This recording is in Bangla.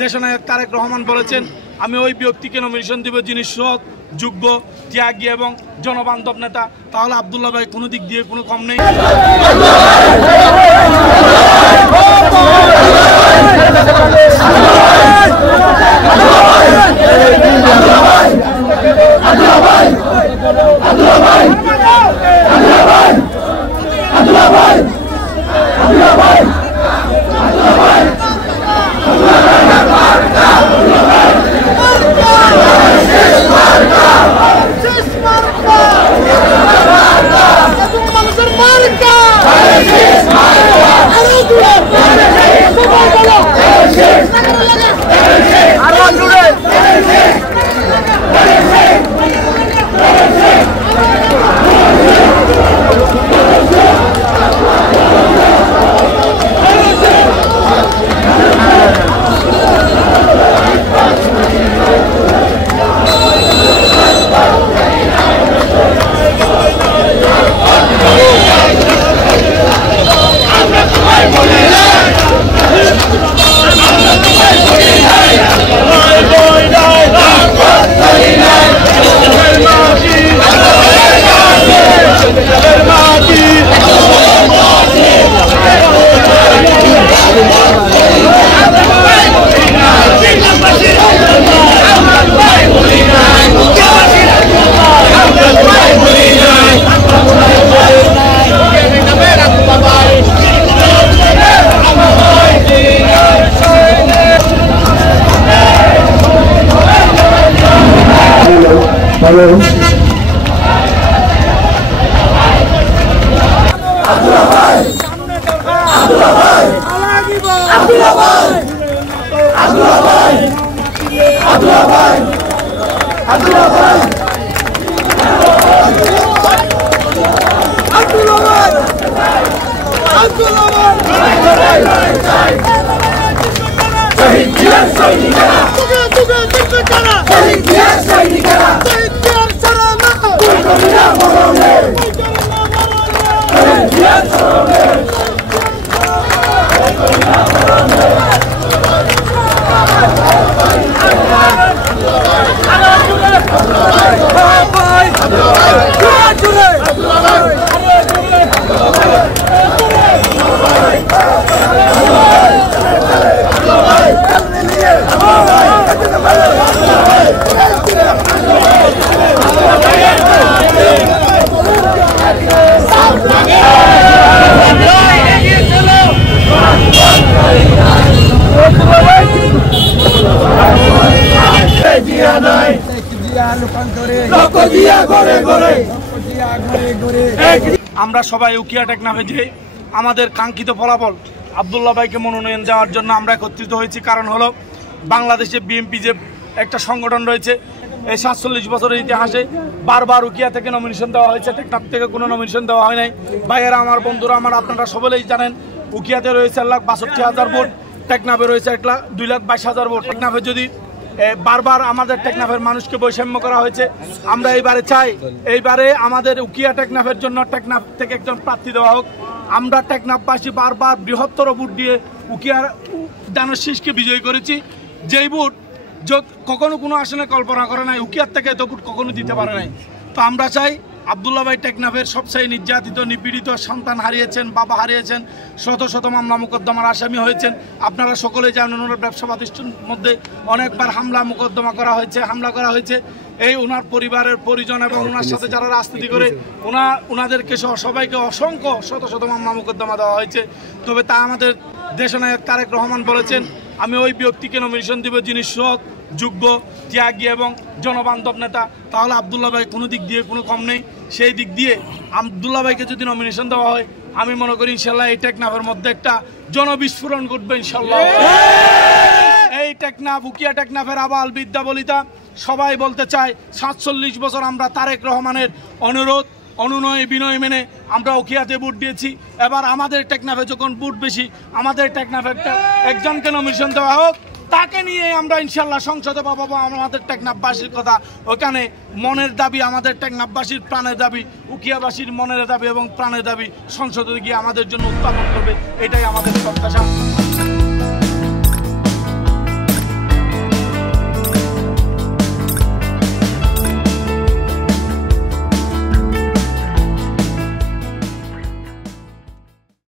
দেশনায়ক তারেক রহমান বলেছেন, আমি ওই ব্যক্তিকে নমিনেশন দিব যিনি সৎ, যোগ্য, ত্যাগী এবং জনবান্ধব নেতা। তাহলে আব্দুল্লাহ ভাই কোনো দিক দিয়ে কোনো কম নেই। আমরা সবাই উকিয়া টেকনাফে যে আমাদের কাঙ্ক্ষিত ফলাফল আব্দুল্লাহ ভাইকে মনোনয়ন দেওয়ার জন্য আমরা একত্রিত হয়েছি। কারণ হলো বাংলাদেশে বিএনপি যে একটা সংগঠন রয়েছে, এই 47 বছরের ইতিহাসে বারবার উকিয়া থেকে নমিনেশন দেওয়া হয়েছে, টেকনাফ থেকে কোনো নমিনেশন দেওয়া হয় নাই। ভাইয়েরা আমার, বন্ধুরা আমার, আপনারা সকলেই জানেন উকিয়াতে রয়েছে 1,62,000 ভোট, টেকনাফে রয়েছে 2,22,000 ভোট। টেকনাফে যদি বারবার আমাদের টেকনাফের মানুষকে বৈষম্য করা হয়েছে, আমরা এইবারে চাই এইবারে আমাদের উকিয়া টেকনাফের জন্য টেকনাফ থেকে একজন প্রার্থী দেওয়া হোক। আমরা টেকনাফবাসী বারবার বৃহত্তর ভোট দিয়ে উকিয়ার দানের শীষকে বিজয়ী করেছি। যেই ভোট কখনো কোনো আসনে কল্পনা করে নাই, উকিয়ার থেকে এত ভোট কখনো দিতে পারে নাই। তো আমরা চাই আব্দুল্লাহ ভাই টেকনাফের সবচেয়ে নির্যাতিত, নিপীড়িত, সন্তান হারিয়েছেন, বাবা হারিয়েছেন, শত শত মামলা মোকদ্দমার আসামি হয়েছেন। আপনারা সকলেই জানেন ওনার ব্যবসা প্রতিষ্ঠানের মধ্যে অনেকবার মোকদ্দমা করা হয়েছে, হামলা করা হয়েছে। এই ওনার পরিবারের পরিজন এবং ওনার সাথে যারা রাজনীতি করে ওনাদেরকে সহ সবাইকে অসংখ্য শত শত মামলা মোকদ্দমা দেওয়া হয়েছে। তবে তা আমাদের দেশনায়ক তারেক রহমান বলেছেন, আমি ওই ব্যক্তিকে নমিনেশন দিব যিনি সৎ, যোগ্য, ত্যাগী এবং জনবান্ধব নেতা। তাহলে আব্দুল্লাহ ভাই কোনো দিক দিয়ে কোনো কম নেই। সেই দিক দিয়ে আব্দুল্লাহ ভাইকে যদি নমিনেশন দেওয়া হয়, আমি মনে করি ইনশাল্লাহ এই টেকনাফের মধ্যে একটা জনবিস্ফোরণ ঘটবে ইনশাল্লাহ। এই টেকনাফ, উকিয়া টেকনাফের আবাল বিদ্যা বলিতা সবাই বলতে চায় 47 বছর আমরা তারেক রহমানের অনুরোধ, অনুনয় বিনয় মেনে আমরা উকিয়াতে ভোট দিয়েছি। এবার আমাদের টেকনাফে যখন ভোট বেশি, আমাদের টেকনাফে একজনকে নমিনেশন দেওয়া হোক। তাকে নিয়ে আমরা ইনশাল্লাহ সংসদে পাবো। আমাদের টেকনাফবাসীর কথা ওখানে মনের দাবি, আমাদের টেকনাফবাসীর প্রাণের দাবি, উকিয়াবাসীর মনের দাবি এবং প্রাণের দাবি সংসদে গিয়ে আমাদের জন্য উত্থাপন করবে, এটাই আমাদের প্রত্যাশা।